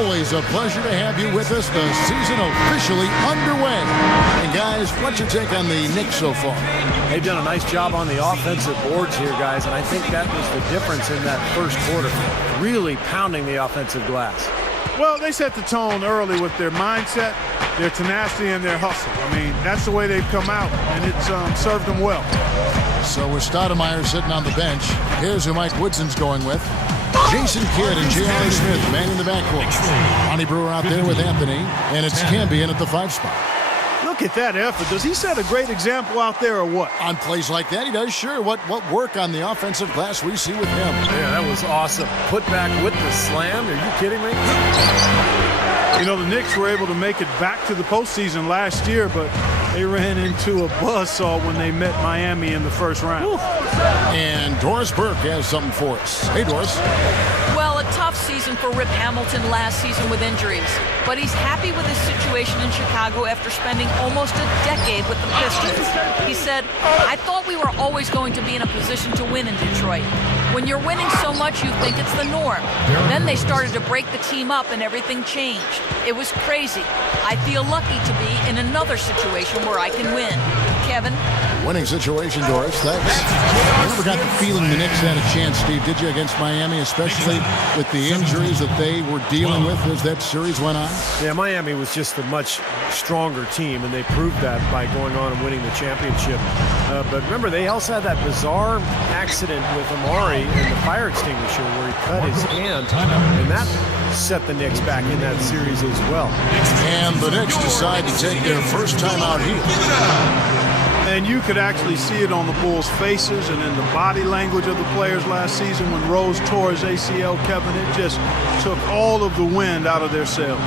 always a pleasure to have you with us. The season officially underway. And guys, what's your take on the Knicks so far? They've done a nice job on the offensive boards here, guys, and I think that was the difference in that first quarter, really pounding the offensive glass. Well, they set the tone early with their mindset, their tenacity, and their hustle. I mean, that's the way they've come out, and it's served them well. So with Stoudemire sitting on the bench, here's who Mike Woodson's going with. Jason Kidd and J.R. Smith manning the backcourt. Ronnie Brewer out there with Anthony, and it's Cambion at the 5 spot. Look at that effort. Does he set a great example out there or what? On plays like that, he does, sure. What work on the offensive glass we see with him. Yeah, that was awesome. Put back with the slam. Are you kidding me? You know, the Knicks were able to make it back to the postseason last year, but they ran into a buzzsaw when they met Miami in the first round. Woo. And Doris Burke has something for us. Hey, Doris. Well, a tough season for Rip Hamilton last season with injuries, but he's happy with his situation in Chicago after spending almost a decade with the Pistons. He said, "I thought we were always going to be in a position to win in Detroit. When you're winning so much, you think it's the norm. Then they started to break the team up and everything changed. It was crazy. I feel lucky to be in another situation where I can win." Kevin? Winning situation, Doris. Thanks. I never got the feeling the Knicks had a chance, Steve, did you, against Miami, especially with the injuries that they were dealing with as that series went on? Yeah, Miami was just a much stronger team, and they proved that by going on and winning the championship. But remember, they also had that bizarre accident with Amari in the fire extinguisher where he cut his hand, and that set the Knicks back in that series as well. And the Knicks decide to take their first time out here. And you could actually see it on the Bulls' faces and in the body language of the players last season when Rose tore his ACL, Kevin. It just took all of the wind out of their sails.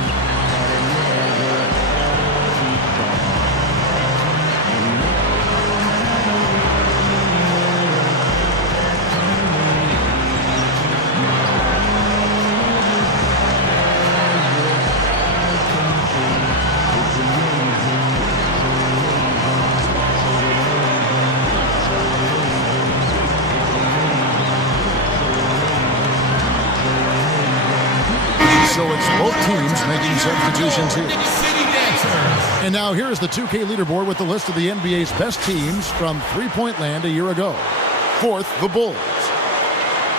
So it's both teams making substitutions here. And now here's the 2K leaderboard with the list of the NBA's best teams from three-point land a year ago. Fourth, the Bulls.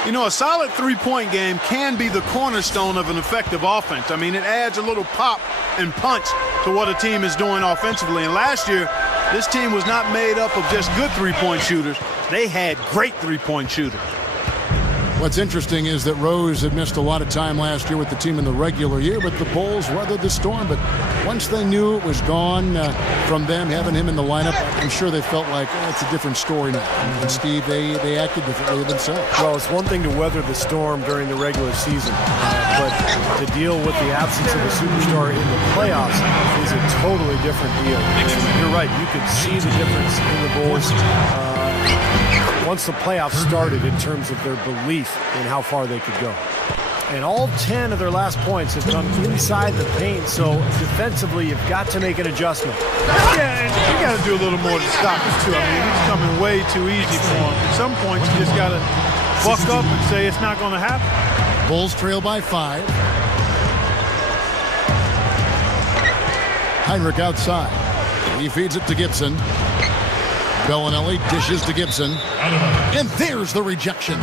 You know, a solid three-point game can be the cornerstone of an effective offense. I mean, it adds a little pop and punch to what a team is doing offensively. And last year, this team was not made up of just good three-point shooters. They had great three-point shooters. What's interesting is that Rose had missed a lot of time last year with the team in the regular year, but the Bulls weathered the storm. But once they knew it was gone from them, having him in the lineup, I'm sure they felt like it's a different story now. And Steve, they acted differently themselves. Well, it's one thing to weather the storm during the regular season, but to deal with the absence of a superstar in the playoffs is a totally different deal. And you're right, you could see the difference in the Bulls once the playoffs started in terms of their belief in how far they could go. And all 10 of their last points have come inside the paint, so defensively you've got to make an adjustment. Yeah, and you got to do a little more to stop it, too. I mean, it's coming way too easy for him. At some point, you just got to buck up and say it's not going to happen. Bulls trail by 5. Heinrich outside. He feeds it to Gibson. Bellinelli dishes to Gibson. And there's the rejection.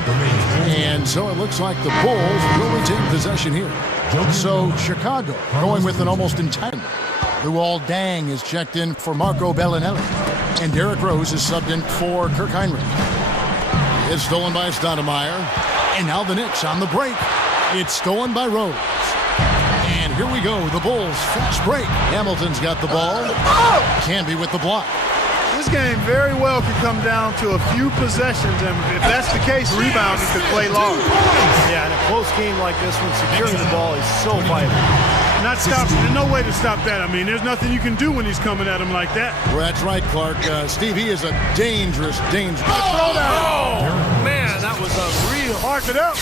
And so it looks like the Bulls will retain possession here. So Chicago going with an almost entire. Luol Deng is checked in for Marco Bellinelli. And Derrick Rose is subbed in for Kirk Heinrich. It's stolen by Stoudemire. And now the Knicks on the break. It's stolen by Rose. And here we go. The Bulls fast break. Hamilton's got the ball. Camby with the block. This game very well could come down to a few possessions, and if that's the case, rebounding could play long. Yeah, in a close game like this one, securing the ball is so vital. There's no way to stop that. I mean, there's nothing you can do when he's coming at him like that. Well, that's right, Clark. Steve, he is a dangerous. Oh, man, that was a real. Mark it up.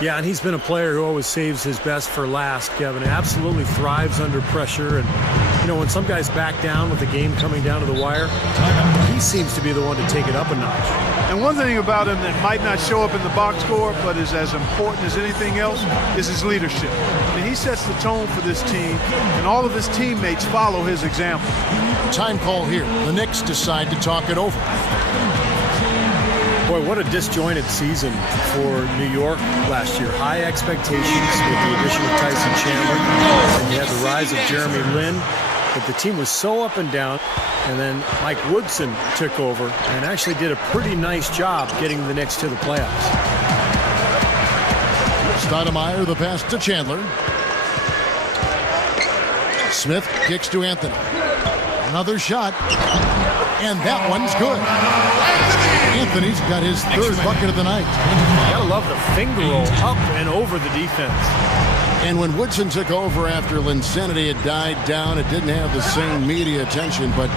Yeah, and he's been a player who always saves his best for last, Kevin. Absolutely thrives under pressure. And, you know, when some guys back down with the game coming down to the wire, he seems to be the one to take it up a notch. And one thing about him that might not show up in the box score, but is as important as anything else, is his leadership. And he sets the tone for this team, and all of his teammates follow his example. Time call here. The Knicks decide to talk it over. Boy, what a disjointed season for New York last year. High expectations with the addition of Tyson Chandler. And you had the rise of Jeremy Lin. But the team was so up and down. And then Mike Woodson took over and actually did a pretty nice job getting the Knicks to the playoffs. Stoudemire, the pass to Chandler. Smith kicks to Anthony. Another shot. And that one's good. Anthony's got his third bucket of the night. You gotta love the finger roll up and over the defense. And when Woodson took over after Linsanity had died down, it didn't have the same media attention. But,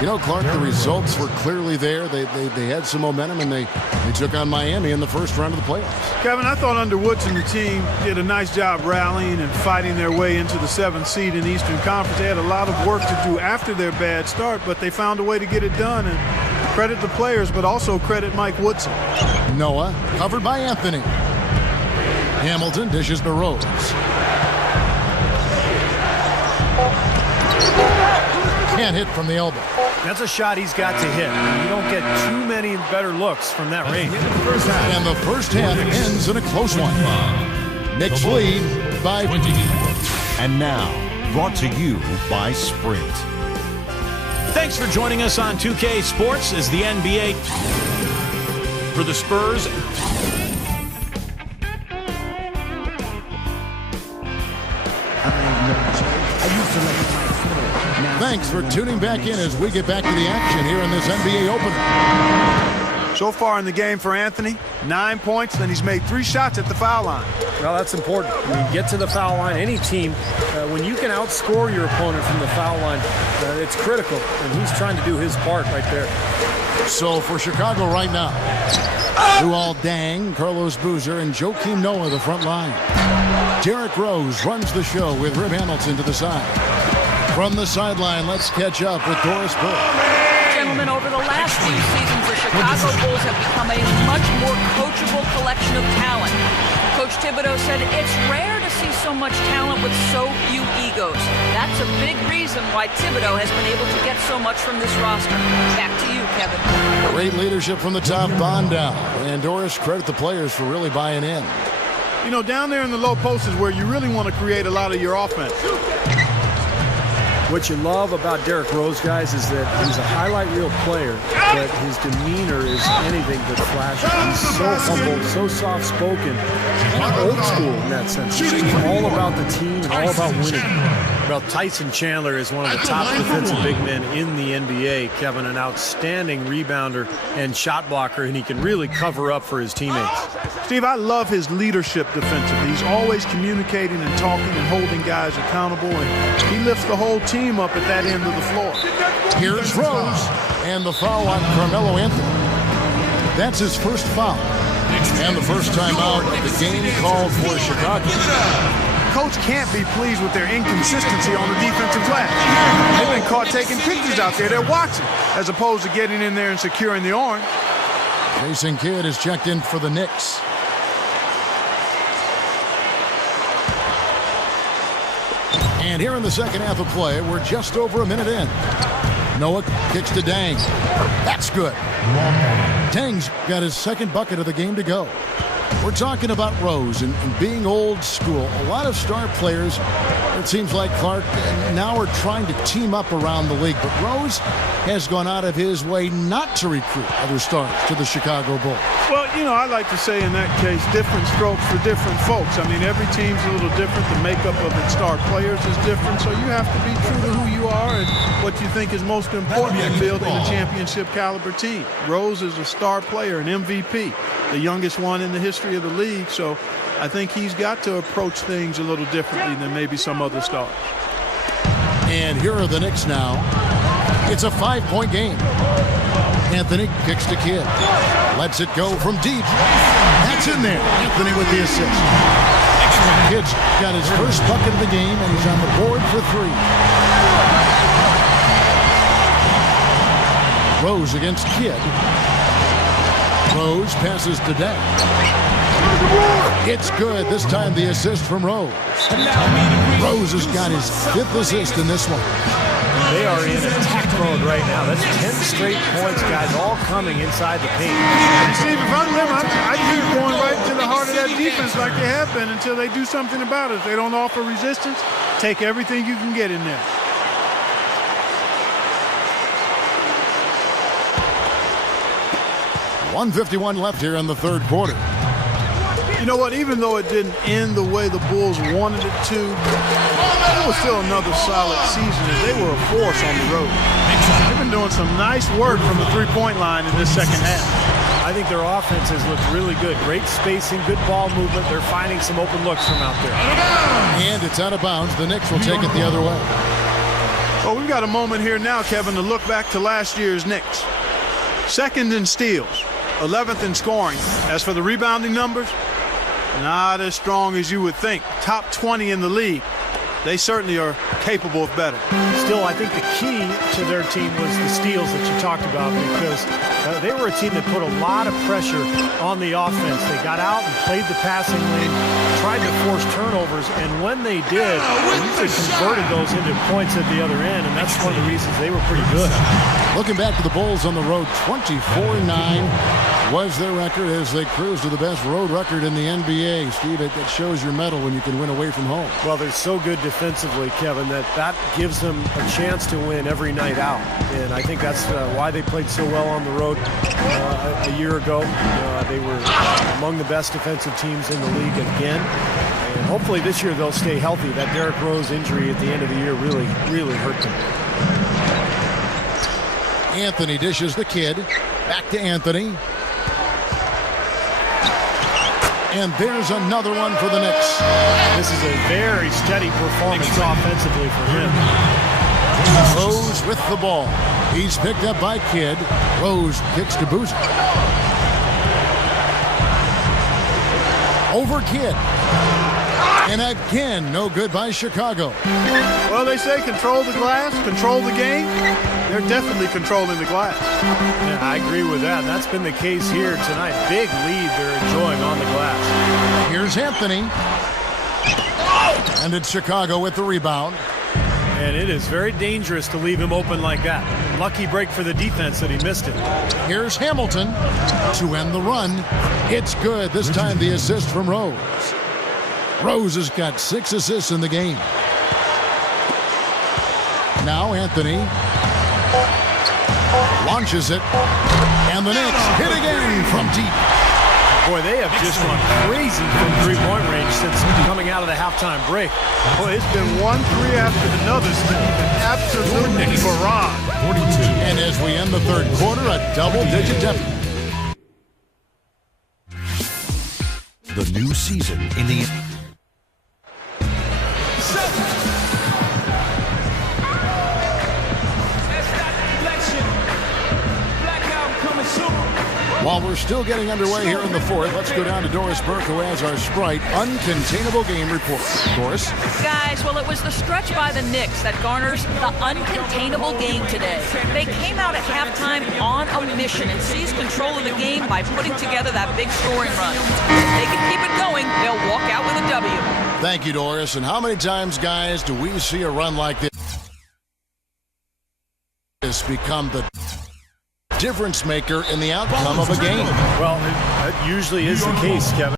you know, Clark, the results were clearly there. They had some momentum, and they took on Miami in the first round of the playoffs. Kevin, I thought under Woodson, the team did a nice job rallying and fighting their way into the 7th seed in the Eastern Conference. They had a lot of work to do after their bad start, but they found a way to get it done. And credit the players, but also credit Mike Woodson. Noah, covered by Anthony. Hamilton dishes to Rose. Can't hit from the elbow. That's a shot he's got to hit. You don't get too many better looks from that range. And the first half ends in a close one. Knicks lead by 20. And now, brought to you by Sprint. Thanks for joining us on 2K Sports as the NBA for the Spurs. Thanks for tuning back in as we get back to the action here in this NBA opener. So far in the game for Anthony, 9 points, then he's made 3 shots at the foul line. Well, that's important. When you get to the foul line, any team, when you can outscore your opponent from the foul line, it's critical, and he's trying to do his part right there. So for Chicago right now, Luol Deng, Carlos Boozer, and Joakim Noah the front line. Derrick Rose runs the show with Rip Hamilton to the side. From the sideline, let's catch up with Doris Burke. Gentlemen, over the last few seasons, the Chicago Bulls have become a much more coachable collection of talent. Coach Thibodeau said it's rare to see so much talent with so few egos. That's a big reason why Thibodeau has been able to get so much from this roster. Back to you, Kevin. Great leadership from the top on down. And Doris, credit the players for really buying in. You know, down there in the low post is where you really want to create a lot of your offense. What you love about Derrick Rose, guys, is that he's a highlight reel player, but his demeanor is anything but flashy. He's so humble, so soft-spoken, old school in that sense. He's all about the team and all about winning. Well, Tyson Chandler is one of the top defensive big men in the NBA, Kevin, an outstanding rebounder and shot blocker, and he can really cover up for his teammates. Steve, I love his leadership defensively. He's always communicating and talking and holding guys accountable, and he lifts the whole team up at that end of the floor. Here's Rose, and the foul on Carmelo Anthony. That's his first foul, and the first time out of the game called for Chicago. Coach can't be pleased with their inconsistency on the defensive glass. They've been caught taking pictures out there. They're watching, as opposed to getting in there and securing the orange. Jason Kidd is checked in for the Knicks. And here in the second half of play, we're just over a minute in. Noah kicks to Deng. That's good. Deng's got his second bucket of the game to go. We're talking about Rose and being old school. A lot of star players, it seems like, Clark, now are trying to team up around the league. But Rose has gone out of his way not to recruit other stars to the Chicago Bulls. Well, you know, I like to say in that case, different strokes for different folks. I mean, every team's a little different. The makeup of its star players is different. So you have to be true to who you are and what you think is most important in building a championship caliber team. Rose is a star player, an MVP, the youngest one in the history of the league. So I think he's got to approach things a little differently than maybe some other stars. And here are the Knicks now. It's a 5-point game. Anthony kicks to Kidd. Lets it go from deep. That's in there. Anthony with the assist. Kidd's got his first bucket of the game, and he's on the board for 3. Rose against Kidd. Rose passes to Dent. It's good. This time the assist from Rose. Rose has got his 5th assist in this one. They are in attack mode right now. That's 10 straight points, guys, all coming inside the paint. Steve, if I'm them, I keep going right to the heart of that defense like they have been until they do something about it. If they don't offer resistance, take everything you can get in there. .151 left here in the third quarter. You know what? Even though it didn't end the way the Bulls wanted it to, it was still another solid season, and they were a force on the road. They've been doing some nice work from the three-point line in this second half. I think their offense has looked really good. Great spacing, good ball movement. They're finding some open looks from out there. And it's out of bounds. The Knicks will take it the other way. Well, we've got a moment here now, Kevin, to look back to last year's Knicks. 2nd in steals, 11th in scoring. As for the rebounding numbers, not as strong as you would think. Top 20 in the league. They certainly are capable of better. Still, I think the key to their team was the steals that you talked about, because they were a team that put a lot of pressure on the offense. They got out and played the passing lane, tried to force turnovers, and when they did, they usually converted those into points at the other end, and that's one of the reasons they were pretty good. Looking back to the Bulls on the road, 24-9 was their record as they cruise to the best road record in the NBA. Steve, it shows your mettle when you can win away from home. Well, they're so good defensively, Kevin, that gives them a chance to win every night out. And I think that's why they played so well on the road a year ago. They were among the best defensive teams in the league again. And hopefully this year they'll stay healthy. That Derrick Rose injury at the end of the year really hurt them. Anthony dishes the kid. Back to Anthony. And there's another one for the Knicks. This is a very steady performance offensively for him. Rose with the ball. He's picked up by Kidd. Rose kicks to Boozer. Over Kidd. And again, no good by Chicago. Well, they say control the glass, control the game. They're definitely controlling the glass. Yeah, I agree with that. And that's been the case here tonight. Big lead they're enjoying on the glass. Here's Anthony. And it's Chicago with the rebound. And it is very dangerous to leave him open like that. Lucky break for the defense that he missed it. Here's Hamilton to end the run. It's good. This time the assist from Rose. Rose has got 6 assists in the game. Now Anthony launches it. And the Knicks hit again from deep. Boy, they have just gone crazy from three-point range since coming out of the halftime break. Boy, it's been 1 3 after another. Absolute barrage. 42. And as we end the third quarter, a double-digit deficit. The new season in the While we're still getting underway here in the fourth, let's go down to Doris Burke, who has our Sprite Uncontainable Game Report. Doris? Guys, well, it was the stretch by the Knicks that garners the uncontainable game today. They came out at halftime on a mission and seized control of the game by putting together that big scoring run. If they can keep it going, they'll walk out with a W. Thank you, Doris. And how many times, guys, do we see a run like this become the difference maker in the outcome of a game? Well, that usually is the case, Kevin.